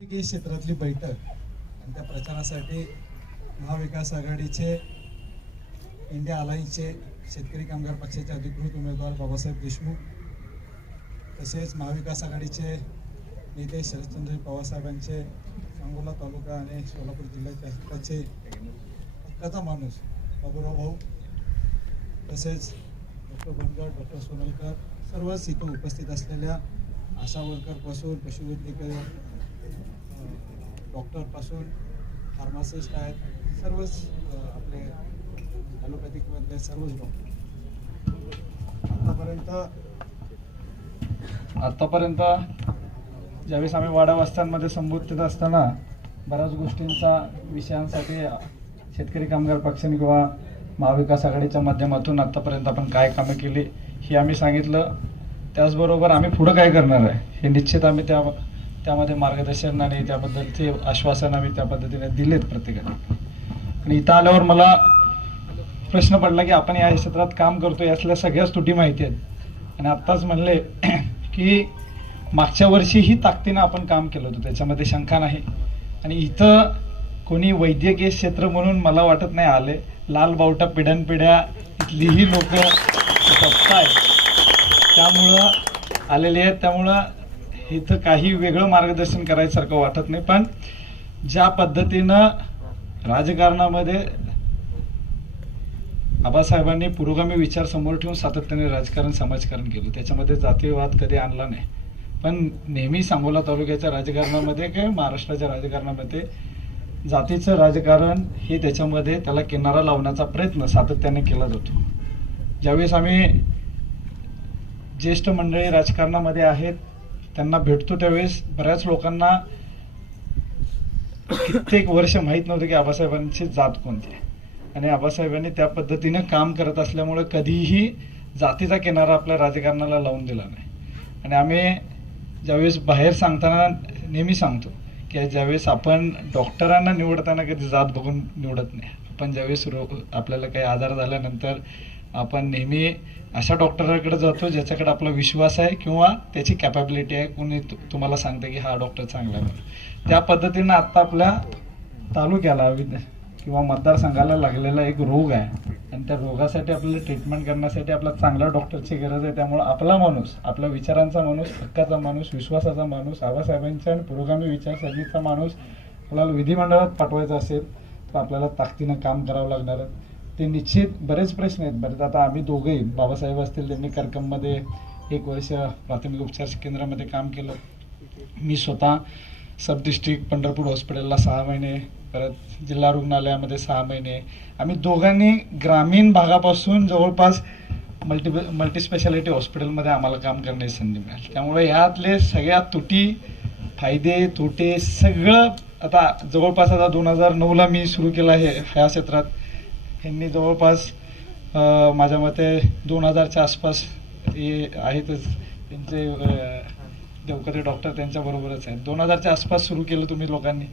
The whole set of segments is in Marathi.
राजकीय क्षेत्रातली बैठक आणि त्या प्रचारासाठी महाविकास आघाडीचे इंडिया अलायन्सचे शेतकरी कामगार पक्षाचे अधिकृत उमेदवार बाबासाहेब देशमुख तसेच महाविकास आघाडीचे नेते शरदचंद्र पवारसाहेबांचे सांगोला तालुका आणि सोलापूर जिल्ह्याच्या हक्काचे हक्काचा माणूस बाबुराव भाऊ तसेच डॉक्टर बनकर डॉक्टर सोनलकर सर्वच इथं उपस्थित असलेल्या आशा वर्करपासून पशुवैद्यकीय डॉक्टरपासून फार्मासिस्ट आहेत सर्वच आपले ॲलोपॅथिकमधले सर्वच डॉक्टर. आतापर्यंत आतापर्यंत ज्यावेळेस आम्ही वाडावस्थांमध्ये संबोधित असताना बऱ्याच गोष्टींचा विषयांसाठी शेतकरी कामगार पक्षाने किंवा महाविकास आघाडीच्या माध्यमातून आत्तापर्यंत आपण काय कामं केली हे आम्ही सांगितलं. त्याचबरोबर आम्ही पुढं काय करणार आहे हे निश्चित आम्ही त्या त्यामध्ये मार्गदर्शन आणि त्याबद्दलचे आश्वासन आम्ही त्या पद्धतीने दिलेत प्रत्येकाने आणि इथं आल्यावर मला प्रश्न पडला की आपण या क्षेत्रात काम करतो यातल्या सगळ्याच त्रुटी माहिती आहेत. आणि आत्ताच म्हणले की मागच्या वर्षीही ताकदीनं आपण काम केलं होतं त्याच्यामध्ये शंका नाही. आणि इथं कोणी वैद्यकीय क्षेत्र म्हणून मला वाटत नाही आले. लाल बावटा पिढ्यानपिढ्या इथलीही लोक आहेत त्यामुळं आलेले आहेत त्यामुळं इथं काही वेगळं मार्गदर्शन करायसारखं वाटत नाही पण ज्या पद्धतीनं राजकारणामध्ये आबासाहेबांनी पुरोगामी विचार समोर ठेवून सातत्याने राजकारण समाजकारण केलं. त्याच्यामध्ये जातीयवाद कधी आणला नाही. पण नेहमी सांगोला तालुक्याच्या राजकारणामध्ये काय महाराष्ट्राच्या राजकारणामध्ये जातीचं राजकारण हे त्याच्यामध्ये त्याला किनारा लावण्याचा प्रयत्न सातत्याने केला जातो. ज्यावेळेस आम्ही ज्येष्ठ मंडळी राजकारणामध्ये आहेत त्यांना भेटतो त्यावेळेस बऱ्याच लोकांना कित्येक वर्ष माहीत नव्हतं की आबासाहेबांची जात कोणती. आहे आणि आबासाहेबांनी त्या पद्धतीनं काम करत असल्यामुळे कधीही जातीचा किनारा आपल्या राजकारणाला लावून दिला नाही. आणि आम्ही ज्यावेळेस बाहेर सांगताना नेहमी सांगतो की ज्यावेळेस आपण डॉक्टरांना निवडताना कधी जात बघून निवडत नाही. आपण ज्यावेळेस रो आपल्याला काही आजार झाल्यानंतर आपण नेहमी अशा डॉक्टराकडे जातो ज्याच्याकडे आपला विश्वास आहे किंवा त्याची कॅपॅबिलिटी आहे. कोणी तु- तुम्हाला सांगतं की हा डॉक्टर चांगला आहे त्या पद्धतीनं आत्ता आपल्या तालुक्याला विद- किंवा मतदारसंघाला लागलेला एक रोग आहे. आणि त्या रोगासाठी आपल्याला ट्रीटमेंट करण्यासाठी आपला चांगल्या डॉक्टरची गरज आहे. त्यामुळं आपला माणूस आपल्या विचारांचा माणूस हक्काचा माणूस विश्वासाचा माणूस आबासाहेबांच्या आणि पुरोगामी विचारसरणीचा माणूस आपल्याला विधिमंडळात पाठवायचा असेल तर आपल्याला ताकदीनं काम करावं लागणार आहे. ते निश्चित बरेच प्रश्न आहेत. बरेच आता आम्ही दोघंही बाबासाहेब असतील त्यांनी करकममध्ये एक वर्ष प्राथमिक उपचार केंद्रामध्ये काम केलं. मी स्वतः सब डिस्ट्रिक्ट पंढरपूर हॉस्पिटलला सहा महिने परत जिल्हा रुग्णालयामध्ये सहा महिने. आम्ही दोघांनी ग्रामीण भागापासून जवळपास मल्टी मल्टी स्पेशालिटी हॉस्पिटलमध्ये आम्हाला काम करण्याची संधी मिळाली. त्यामुळे यातले सगळ्यात तुटी फायदे तोटे सगळं आता जवळपास आता दोन हजार नऊला मी सुरू केलं आहे ह्या क्षेत्रात. यांनी जवळपास माझ्या मते दोन हजारच्या आसपास हे आहेतच. त्यांचे देवकरे डॉक्टर त्यांच्याबरोबरच आहेत. दोन हजारच्या आसपास सुरू केलं तुम्ही लोकांनी.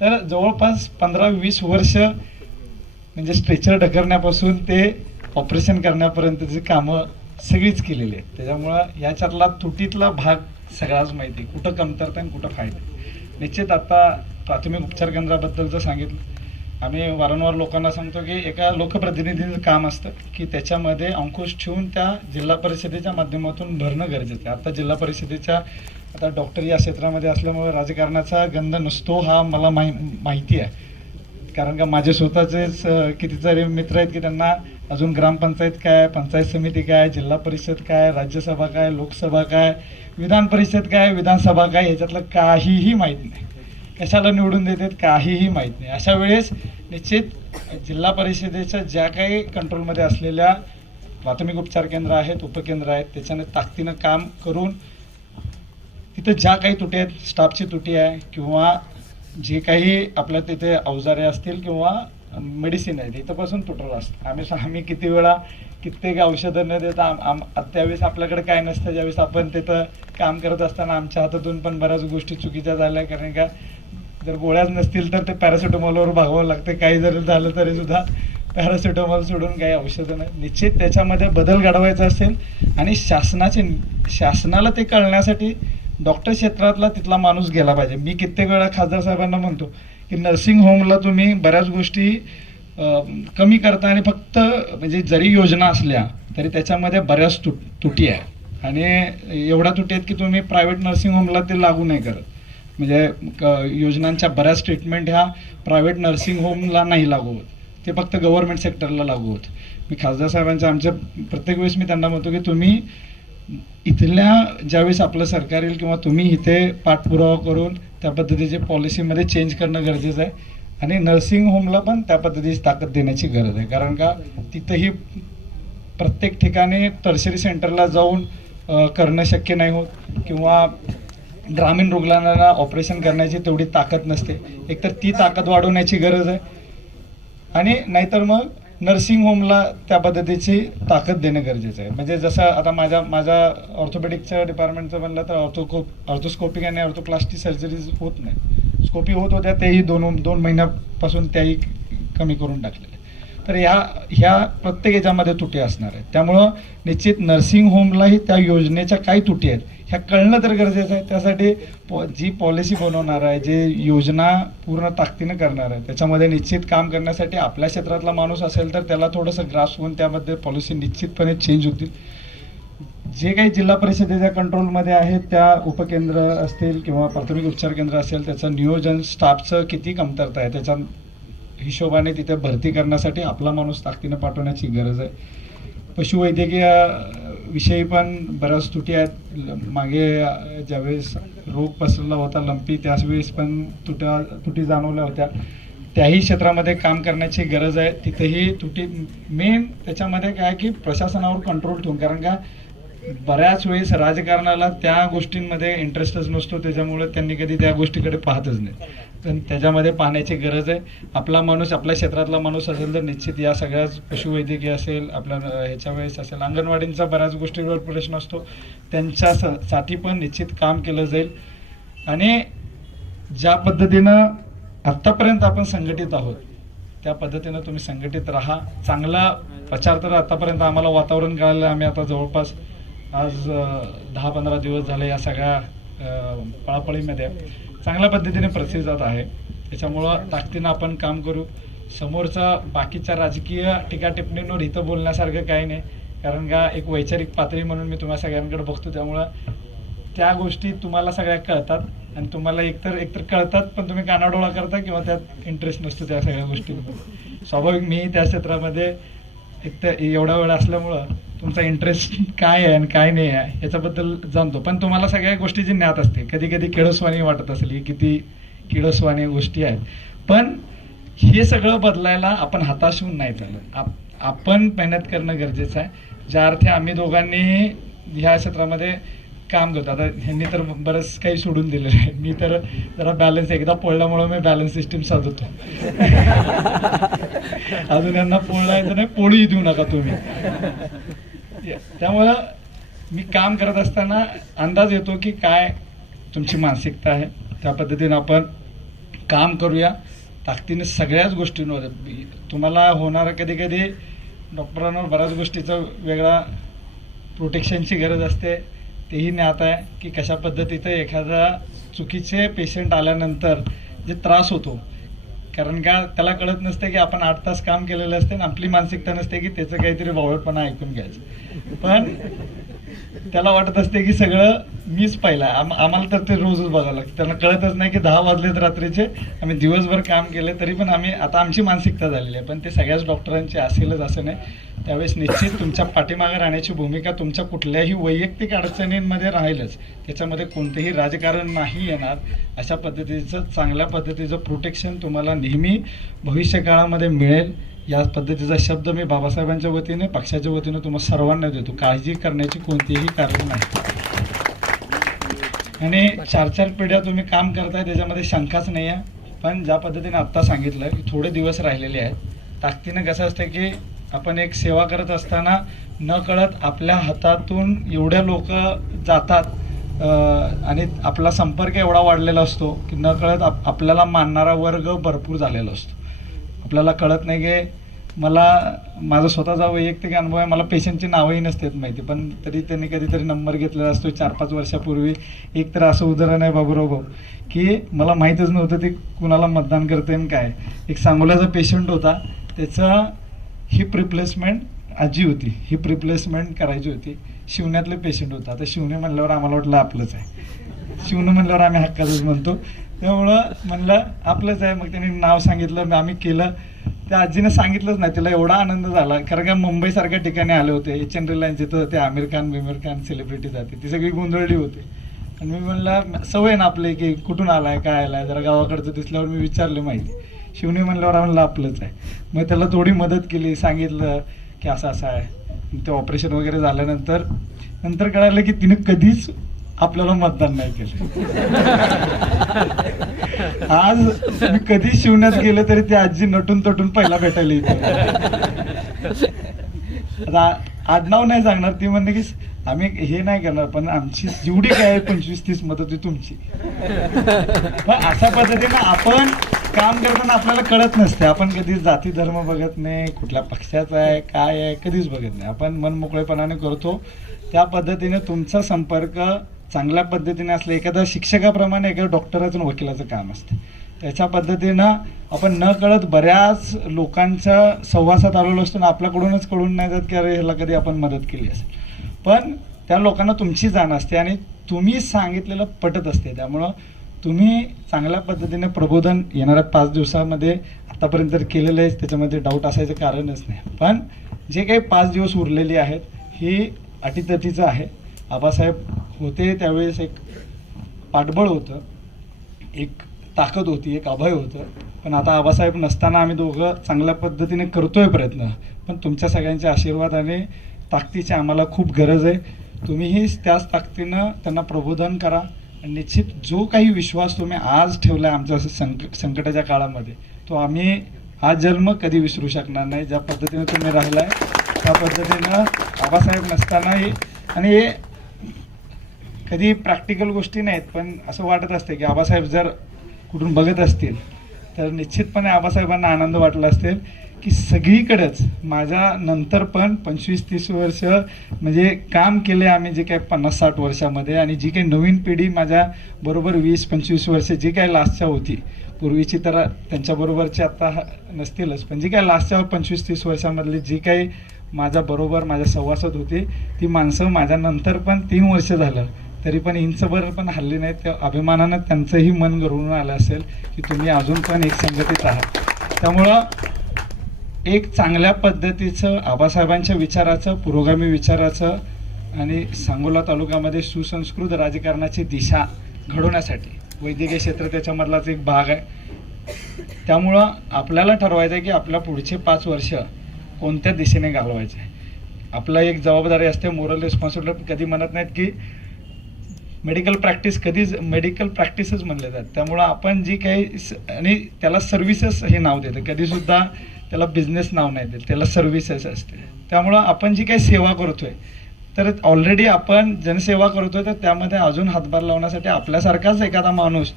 तर जवळपास पंधरा वीस वर्ष म्हणजे स्ट्रेचर ढकरण्यापासून ते ऑपरेशन करण्यापर्यंतची कामं सगळीच केलेली आहेत. त्याच्यामुळं याच्यातला तुटीतला भाग सगळाच माहिती आहे. कुठं कमतरता आणि कुठं फायदा निश्चित आता प्राथमिक उपचार केंद्राबद्दल जर सांगितलं आम्ही वारंवार लोकांना सांगतो की एका लोकप्रतिनिधीचं काम असतं की त्याच्यामध्ये अंकुश ठेवून त्या जिल्हा परिषदेच्या माध्यमातून भरणं गरजेचं आहे. आता जिल्हा परिषदेच्या आता डॉक्टर या क्षेत्रामध्ये असल्यामुळे राजकारणाचा गंध नसतो हा मला माहि माहिती आहे. कारण का माझे स्वतःचेच कितीतरी मित्र आहेत की त्यांना अजून ग्रामपंचायत काय पंचायत समिती काय जिल्हा परिषद काय राज्यसभा काय लोकसभा काय विधान परिषद काय विधानसभा काय ह्याच्यातलं काहीही माहीत नाही. कशाला निवडून देतात काहीही माहीत नाही. अशा वेळेस निश्चित जिल्हा परिषदेच्या ज्या काही कंट्रोलमध्ये असलेल्या प्राथमिक उपचार केंद्र आहेत उपकेंद्र आहेत त्याच्याने ताकदीनं काम करून तिथं ज्या काही तुटी आहेत स्टाफची तुटी आहे किंवा जे काही आपल्या तिथे अवजारे असतील किंवा मेडिसिन आहेत तिथंपासून तुटलं असतं. आम्ही आम्ही किती वेळा कित्येक औषधं न देता आम आम त्यावेळेस आपल्याकडे काय नसतं ज्यावेळेस आपण तिथं काम करत असताना आमच्या हातातून पण बऱ्याच गोष्टी चुकीच्या झाल्या कारण का जर गोळ्याच नसतील तर ते पॅरासिटामॉलवर भागवावं लागतं. काही जरी झालं तरी सुद्धा पॅरासिटामॉल सोडून काही औषधं नाही. निश्चित त्याच्यामध्ये बदल घडवायचा असेल आणि शासनाचे शासनाला ते कळण्यासाठी डॉक्टर क्षेत्रातला तिथला माणूस गेला पाहिजे. मी कित्येक वेळा खासदार साहेबांना म्हणतो की नर्सिंग होमला तुम्ही बऱ्याच गोष्टी कमी करता आणि फक्त म्हणजे जरी योजना असल्या तरी त्याच्यामध्ये बऱ्याच तुट तुटी आहे आणि एवढ्या तुटी आहेत की तुम्ही प्रायव्हेट नर्सिंग होमला ते लागू नाही करत. म्हणजे क- योजनांच्या बऱ्याच ट्रीटमेंट ह्या प्रायव्हेट नर्सिंग होमला नाही लागू होत. ते फक्त गव्हर्नमेंट सेक्टरला लागू होत. मी खासदार साहेबांच्या आमच्या प्रत्येक वेळेस मी त्यांना म्हणतो की तुम्ही इथल्या ज्यावेळेस आपलं सरकार येईल किंवा तुम्ही इथे पाठपुरावा करून त्या पद्धतीचे पॉलिसीमध्ये चेंज करणं गरजेचं आहे. आणि नर्सिंग होमला पण त्या पद्धतीची ताकद देण्याची गरज आहे. कारण का तिथंही प्रत्येक ठिकाणी टर्शरी सेंटरला जाऊन करणं शक्य नाही होत. किंवा ग्रामीण रुग्णांना ऑपरेशन करण्याची तेवढी ताकद नसते. एकतर ती ताकद वाढवण्याची गरज आहे. आणि नाहीतर मग नर्सिंग होमला त्या पद्धतीची ताकद देणं गरजेचं आहे. म्हणजे जसं आता माझ्या माझ्या ऑर्थोपेडिकच्या डिपार्टमेंटचं म्हणलं तर ऑर्थोको ऑर्थोस्कोपिक आणि ऑर्थोप्लास्टिक सर्जरीज होत नाही. स्कोपी होत होत्या तेही दोन दोन महिन्यापासून त्याही कमी करून टाकले तर ह्या ह्या प्रत्येक याच्यामध्ये तुटी असणार आहेत. त्यामुळं निश्चित नर्सिंग होमलाही त्या योजनेच्या काही तुटी आहेत. ह्या कळणं तर गरजेचं आहे. त्यासाठी पॉ जी पॉलिसी बनवणार आहे जे योजना पूर्ण ताकदीनं करणार आहे त्याच्यामध्ये निश्चित काम करण्यासाठी आपल्या क्षेत्रातला माणूस असेल तर त्याला थोडंसं ग्रास होऊन त्यामध्ये पॉलिसी निश्चितपणे चेंज होतील. जे काही जिल्हा परिषदेच्या कंट्रोलमध्ये आहेत त्या उपकेंद्र असतील किंवा प्राथमिक उपचार केंद्र असेल त्याचं नियोजन स्टाफचं किती कमतरता आहे त्याच्या हिशोबाने तिथे भरती करण्यासाठी आपला माणूस ताकदीनं पाठवण्याची गरज आहे. पशुवैद्यकीय विषयी पण बऱ्याच तुटी आहेत. ल- मागे ज्यावेळेस रोग पसरला होता लंपी त्याच वेळेस पण तुट्या तुटी जाणवल्या होत्या. त्याही क्षेत्रामध्ये काम करण्याची गरज आहे. तिथेही तुटी मेन त्याच्यामध्ये काय की प्रशासनावर कंट्रोल ठेवून कारण का बऱ्याच वेळेस राजकारणाला त्या गोष्टींमध्ये इंटरेस्टच नसतो त्याच्यामुळे त्यांनी कधी त्या गोष्टीकडे पाहतच नाही. पण त्याच्यामध्ये पाहण्याची गरज आहे. आपला माणूस आपल्या क्षेत्रातला माणूस असेल तर निश्चित या सगळ्याच पशुवैद्यकीय असेल आपल्या ह्याच्या वेळेस असेल अंगणवाडींचा बऱ्याच गोष्टीवर प्रश्न असतो. त्यांच्या साठी पण निश्चित काम केलं जाईल. आणि ज्या पद्धतीनं आत्तापर्यंत आपण संघटित आहोत त्या पद्धतीनं तुम्ही संघटित राहा. चांगला प्रचार तर आतापर्यंत आम्हाला वातावरण कळालं आम्ही आता जवळपास आज दहा पंधरा दिवस झाले या सगळ्या पळापळीमध्ये. चांगल्या पद्धतीने प्रसिद्ध जात आहे. त्याच्यामुळं ताकदीनं आपण काम करू. समोरचा बाकीच्या राजकीय टीका इथं बोलण्यासारखं काही नाही. कारण का एक वैचारिक पातळी म्हणून मी तुम्हाला सगळ्यांकडे बघतो. त्यामुळं त्या गोष्टी तुम्हाला सगळ्या कळतात. आणि तुम्हाला एकतर एकतर कळतात पण तुम्ही कानाडोळा करता किंवा त्यात इंटरेस्ट नसतो त्या सगळ्या गोष्टींमध्ये स्वाभाविक मी त्या क्षेत्रामध्ये एक तर एवढा वेळ असल्यामुळं तुमचा इंटरेस्ट काय आहे आणि काय नाही आहे याच्याबद्दल जाणतो. पण तुम्हाला सगळ्या गोष्टीची ज्ञात असते कधी कधी किळसवाणी वाटत असेल की किती किळसवाणी गोष्टी आहेत. पण हे सगळं बदलायला आपण हताश होऊन नाही चालत आप आपण मेहनत करणं गरजेचं आहे. ज्या अर्थी आम्ही दोघांनी ह्या क्षेत्रामध्ये काम करतो. आता ह्यांनी तर बरंच काही सोडून दिलेलं आहे. मी तर जरा बॅलन्स एकदा पोळल्यामुळं मी बॅलन्स सिस्टीम साधवतो अजून यांना पोळायचं नाही पोळी देऊ नका तुम्ही. त्यामुळं मी काम करत असताना अंदाज येतो की काय तुमची मानसिकता आहे. त्या पद्धतीनं आपण काम करूया. ताकदीने सगळ्याच गोष्टींवर तुम्हाला होणारं कधी कधी डॉक्टरांवर बऱ्याच गोष्टीचं वेगळा प्रोटेक्शनची गरज असते. तेही ज्ञात आहे की कशा पद्धतीचं एखादा चुकीचे पेशंट आल्यानंतर जे त्रास होतो कारण का त्याला कळत नसते की आपण आठ तास काम केलेलं असते आणि आपली मानसिकता नसते की त्याचं काहीतरी वावळपणा ऐकून घ्यायचं. पण त्याला वाटत असते की सगळं मीच पाहिलं आम आम्हाला तर ते रोजच बघावं लागतं. त्यांना कळतच नाही की दहा वाजलेत रात्रीचे आम्ही दिवसभर काम केले तरी पण आम्ही आता आमची मानसिकता झालेली आहे. पण ते सगळ्याच डॉक्टरांची असेलच असं नाही. त्यावेळेस निश्चित तुमच्या पाठीमागे राहण्याची भूमिका तुमच्या कुठल्याही वैयक्तिक अडचणींमध्ये राहीलच. त्याच्यामध्ये कोणतेही राजकारण नाही येणार. अशा पद्धतीचं चांगल्या पद्धतीचं प्रोटेक्शन तुम्हाला नेहमी भविष्यकाळामध्ये मिळेल. या पद्धतीचा शब्द मी बाबासाहेबांच्या वतीने पक्षाच्या वतीने तुम्हाला सर्वांना देतो. काळजी करण्याची कोणतीही कारण नाही. आणि चार चार पिढ्या तुम्ही काम करताय त्याच्यामध्ये शंकाच नाही आहे. पण ज्या पद्धतीने आत्ता सांगितलं की थोडे दिवस राहिलेले आहेत ताकदीनं कसं असतं की आपण एक सेवा करत असताना न कळत आपल्या हातातून एवढ्या लोक जातात आणि आपला संपर्क एवढा वाढलेला असतो की न कळत आप आपल्याला मानणारा वर्ग भरपूर झालेला असतो. आपल्याला कळत नाही की मला माझा स्वतःचा वैयक्तिक अनुभव आहे मला पेशंटची नावही नसतात माहिती पण तरी त्यांनी कधीतरी नंबर घेतलेला असतो. चार पाच वर्षापूर्वी एक तर असं उदाहरण आहे बाबूराव भाऊ की मला माहीतच नव्हतं ते कुणाला मतदान करते आणि काय. एक सांगोल्याचा पेशंट होता त्याचं हिप रिप्लेसमेंट आजी होती हिप रिप्लेसमेंट करायची होती. शिवण्यातले पेशंट होता. आता शिवणे म्हणल्यावर आम्हाला वाटलं आपलंच आहे. शिवणं म्हणल्यावर आम्ही हक्काचंच म्हणतो. त्यामुळं म्हणलं आपलंच आहे. मग त्यांनी नाव सांगितलं मग आम्ही केलं. त्या आजीनं सांगितलंच नाही. तिला एवढा आनंद झाला. कारण का मुंबईसारख्या ठिकाणी आले होते. एच एन रिलायन्स जिथं ते आमिर खान बिमिर खान सेलिब्रिटी जाते. ती सगळी गोंधळली होती. आणि मी म्हणलं सवय ना आपले की कुठून आलाय काय आलाय? जरा गावाकडचं दिसल्यावर मी विचारलं माहिती. शिवने म्हणल्यावर म्हणलं आपलंच आहे. मग त्याला थोडी मदत केली सांगितलं की असं असं आहे. ते ऑपरेशन वगैरे झाल्यानंतर नंतर कळालं की तिने कधीच आपल्याला मतदान नाही केलं. आज मी कधी शिवण्यात गेले तरी ती आजी नटून तटून पहिला भेटायला येते. आता आडनाव नाही सांगणार ती म्हणते की आम्ही हे नाही करणार पण आमची जेवढी काय पंचवीस तीस मतं ती तुमची. पण अशा पद्धतीनं आपण काम करताना आपल्याला कळत नसते. आपण कधीच जाती धर्म बघत नाही कुठल्या पक्षाचा आहे काय आहे कधीच बघत नाही. आपण मन मोकळेपणाने करतो. त्या पद्धतीने तुमचा संपर्क चांगल्या पद्धतीने असला एखाद्या शिक्षकाप्रमाणे एखाद्या डॉक्टराचं वकिलाचं काम असते. त्याच्या पद्धतीनं आपण न कळत बऱ्याच लोकांच्या सहवासात आलेलो असतो आणि आपल्याकडूनच कळून नाही जात की अरे ह्याला कधी आपण मदत केली असेल. पण त्या लोकांना तुमची जाण असते आणि तुम्ही सांगितलेलं पटत असते. त्यामुळं तुम्ही चांगल्या पद्धतीने प्रबोधन येणाऱ्या पाच दिवसामध्ये आतापर्यंत तर केलेलं आहे त्याच्यामध्ये डाऊट असायचं कारणच नाही. पण जे काही पाच दिवस उरलेली आहेत ही अटीतटीचं आहे. आबासाहेब होते त्यावेळेस एक पाठबळ होतं एक ताकद होती एक अभय होतं. पण आता आबासाहेब नसताना आम्ही दोघं चांगल्या पद्धतीने करतोय प्रयत्न. पण तुमच्या सगळ्यांच्या आशीर्वाद आणि ताकदीची आम्हाला खूप गरज आहे. तुम्हीही त्याच ताकदीनं त्यांना प्रबोधन करा. आणि निश्चित जो काही विश्वास तुम्ही आज ठेवला आहे आमच्या संक संकटाच्या काळामध्ये तो आम्ही हा जन्म कधी विसरू शकणार नाही. ज्या पद्धतीनं तुम्ही राहिला आहे त्या पद्धतीनं आबासाहेब नसतानाही आणि हे कधी प्रॅक्टिकल गोष्टी नाहीत पण असं वाटत असते की आबासाहेब जर कुठून बघत असतील तर निश्चितपणे आबासाहेबांना आनंद वाटला असेल की सगळीकडेच माझ्या नंतर पण पंचवीस तीस वर्ष म्हणजे काम केले आम्ही जे काही पन्नास साठ वर्षामध्ये आणि जी काही नवीन पिढी माझ्या बरोबर वीस पंचवीस वर्ष जी काही लास्टच्या होती पूर्वीची तर त्यांच्याबरोबरची आता नसतीलच पण जी काही लास्टच्या पंचवीस तीस वर्षामधली जी काही माझ्या बरोबर माझ्या सहवासात होती ती माणसं माझ्या नंतर पण तीन वर्ष झालं. तरी पण इंचभर पण हल्ले नाहीत. त्या अभिमानानं त्यांचंही मन गरवून आलं असेल की तुम्ही अजून पण एक संघटित आहात. त्यामुळं एक चांगल्या पद्धतीचं आबासाहेबांच्या विचाराचं पुरोगामी विचाराचं आणि सांगोला तालुक्यामध्ये सुसंस्कृत राजकारणाची दिशा घडवण्यासाठी वैद्यकीय क्षेत्र त्याच्यामधलाच एक भाग आहे. त्यामुळं आपल्याला ठरवायचं आहे की आपल्या पुढचे पाच वर्ष कोणत्या दिशेने घालवायचे. आपला एक जबाबदारी असते मोरल रिस्पॉन्सिबिलिटी कधी म्हणत नाहीत की मेडिकल प्रॅक्टिस कधीच मेडिकल प्रॅक्टिसच म्हणले जातात त्यामुळं आपण जी काही स- आणि त्याला सर्व्हिसेस हे नाव देतं. कधीसुद्धा त्याला बिझनेस नाव नाही देत. त्याला सर्व्हिसेस असते. त्यामुळं आपण जी काही सेवा करतोय तर ऑलरेडी आपण जनसेवा करतोय तर त्यामध्ये अजून हातभार लावण्यासाठी आपल्यासारखाच एखादा माणूस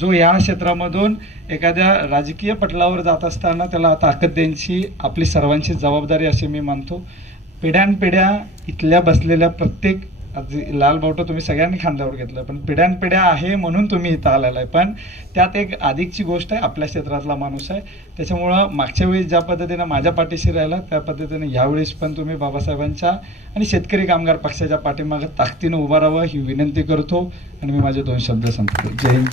जो या क्षेत्रामधून एखाद्या राजकीय पटलावर जात असताना त्याला ताकद द्यायची आपली सर्वांची जबाबदारी अशी मी मानतो. पिढ्यानपिढ्या इथल्या बसलेल्या प्रत्येक लाल बावटं तुम्ही सगळ्यांनी खांद्यावर घेतलं पण पिढ्यानपिढ्या आहे म्हणून तुम्ही इथं आलेला आहे पण त्यात एक अधिकची गोष्ट आहे आपल्या क्षेत्रातला माणूस आहे. त्याच्यामुळं मागच्या वेळेस ज्या पद्धतीनं माझ्या पाठीशी राहिला त्या पद्धतीने यावेळेस पण तुम्ही बाबासाहेबांच्या आणि शेतकरी कामगार पक्षाच्या पाठीमागं ताकदीनं उभं राहावं ही विनंती करतो. आणि मी माझे दोन शब्द सांगतो जय हिंद.